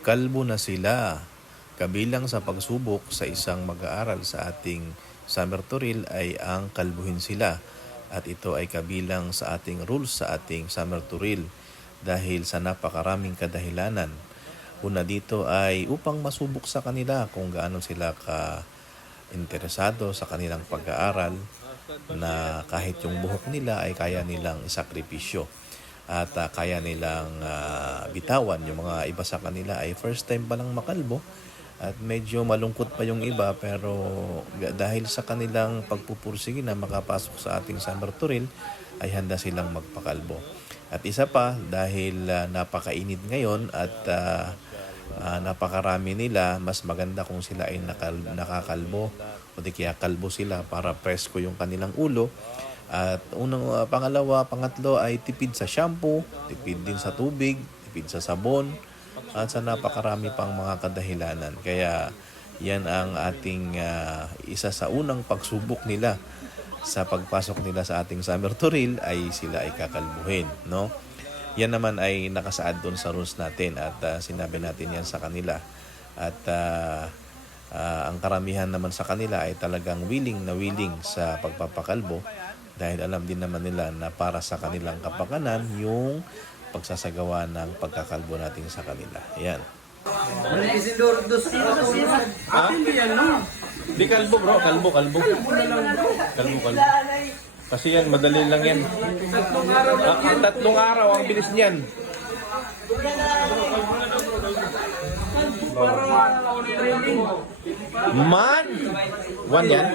Kalbo na sila. Kabilang sa pagsubok sa isang mag-aaral sa ating summer tutorial ay ang kalbuhin sila. At ito ay kabilang sa ating rules sa ating summer tutorial dahil sa napakaraming kadahilanan. Una dito ay upang masubok sa kanila kung gaano sila ka-interesado sa kanilang pag-aaral na kahit yung buhok nila ay kaya nilang isakripisyo at kaya nilang bitawan. Yung mga iba sa kanila ay first time pa lang makalbo at medyo malungkot pa yung iba, pero dahil sa kanilang pagpupursige na makapasok sa ating summer tutorial ay handa silang magpakalbo. At isa pa, dahil napakainit ngayon at napakarami nila, mas maganda kung sila ay nakakalbo o di kaya kalbo sila para presko yung kanilang ulo. At pangalawa, pangatlo ay tipid sa shampoo, tipid din sa tubig, tipid sa sabon, at sa napakarami pang mga kadahilanan. Kaya yan ang ating isa sa unang pagsubok nila sa pagpasok nila sa ating summer tutorial ay sila ay kakalbuhin, no? Yan naman ay nakasaad doon sa rules natin at sinabi natin yan sa kanila. At ang karamihan naman sa kanila ay talagang willing sa pagpapakalbo dahil alam din naman nila na para sa kanilang kapakanan yung pagsasagawa ng pagkakalbo natin sa kanila. Ayan. Di kalbo bro, kalbo. Kalbo. Kasi yan, madali lang yan. Tatlong araw ang bilis niyan. Man! One yan?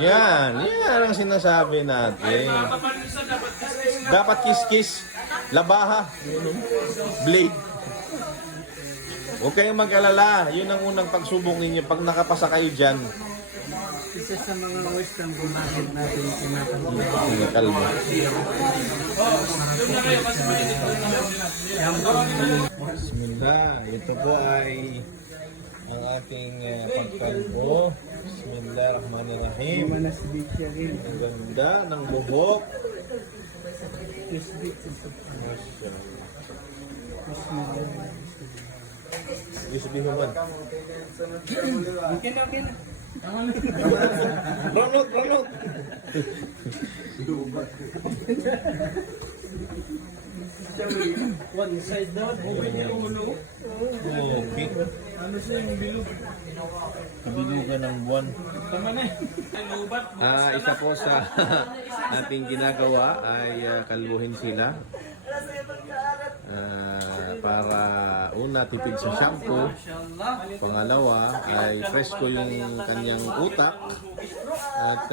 Yan ang sinasabi natin. Dapat kiss-kiss, labaha, blade. Huwag kayong mag-alala. Yun ang unang pagsubok ninyo. Pag nakapasa kayo dyan, isa sa mga western gumamit natin kinakalbo. Bismillah. Ito po ay ang ating pagkalbo. Bismillahirrahmanirrahim. Ang ganda ng buhok. Yusbi Human. Okay. Ronald. One side down. Okay. Ano siya yung bilog? Kabilugan ng buwan. Tama na. Isa po sa ating ginagawa ay kalbuhin sila. Para una, tipid sa shampoo. Pangalawa ay presko yung kanyang utak. At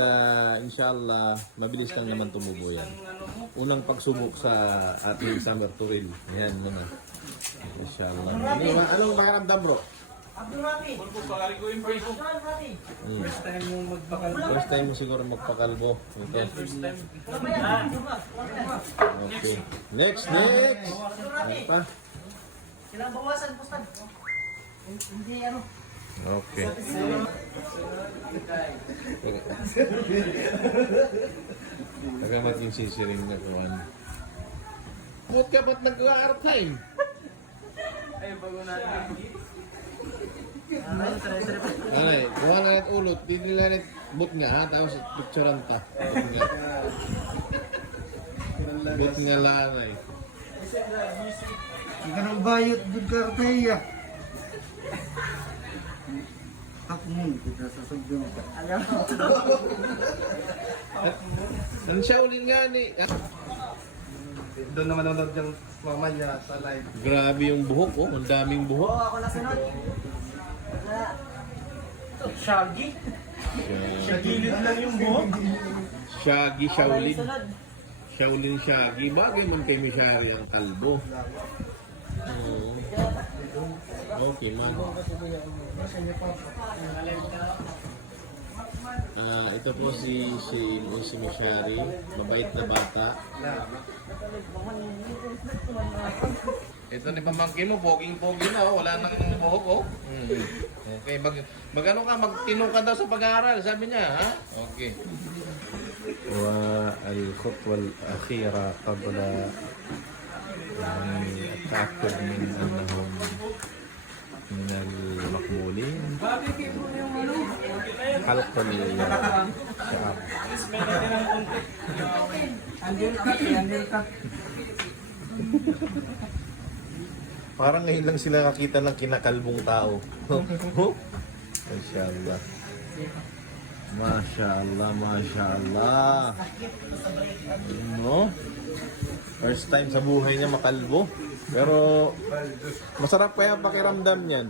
inshallah, mabilis lang naman tumubo yan. Unang pagsubok sa ating summer tutorial. Yan muna. Inshallah. Anong makaramdam bro? First time mo magpakalbo. First time mo siguro magpakalbo. Okay. Okay. Next. Ano pa? Kailangan bawasan, Pustan. Hindi, ano. Okay. Taga maging sisiring na kawan. Ba't ka ba't nag-aarap time? Ay, bago natin. Alay, kuha na natin ulot. Di nila natin boot nga ha. Tapos picturean ta. Boot nga lanay. Ganang bayot dun karteya. Ako mo, kita sasagdong. Ang Shaolin nga ni. Doon naman nanonood yung mama niya sa live. Grabe yung buhok oh. Ang daming buhok. Oo, ako na sunod. Shaggy? Nagilid lang yung buhok. Shaggy Shaolin. Sunod. Shaolin Shaggy. Bagay man kay Mishari ang kalbo. Oo. Okay man. Ito po si Mishari. Mabait na bata. Ito ni pamangkin mo, poging-pogi na oh. Wala nang buhok oh. Okay, magano ka, magtinong ka daw sa pag-aaral, sabi niya, ha? Okay. والخطوة الأخيرة قبل التأكد من أنهم من المقبولين Babigay mo yung ano. حلق الشعر. Andil cut, andil cut. Parang ngayon lang sila nakita ng kinakalbong tao. Mashallah. Mashallah, mashallah. No? First time sa buhay niya makalbo. Pero masarap kaya pakiramdam niyan.